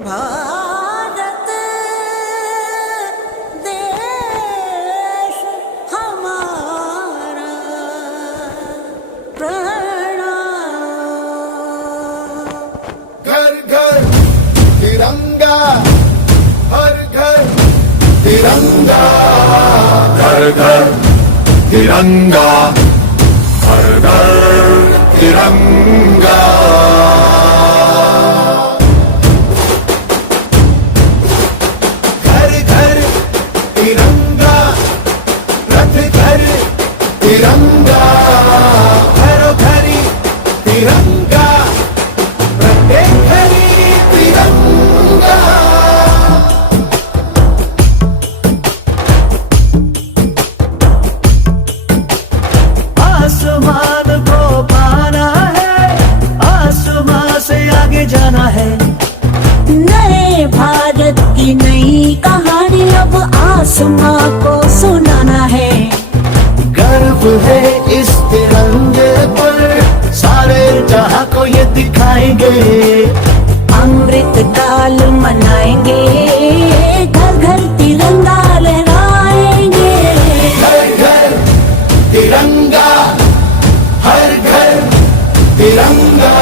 भारत देश हमारा प्रणाम। घर घर तिरंगा, हर घर तिरंगा, घर घर तिरंगा, हर घर तिरंगा। घर घर तिरंगा, रथ घर तिरंगा, घरो घरी तिरंगा, प्रत्येक घरी तिरंगा। आसमान को पाना है, आसमान से आगे जाना है। नए भारत की नई कहानी अब आसमां को सुनाना है। गर्व है इस तिरंगे पर, सारे जहां को ये दिखाएंगे। अमृत काल मनाएंगे, घर घर तिरंगा लहराएंगे। घर घर तिरंगा, हर घर तिरंगा।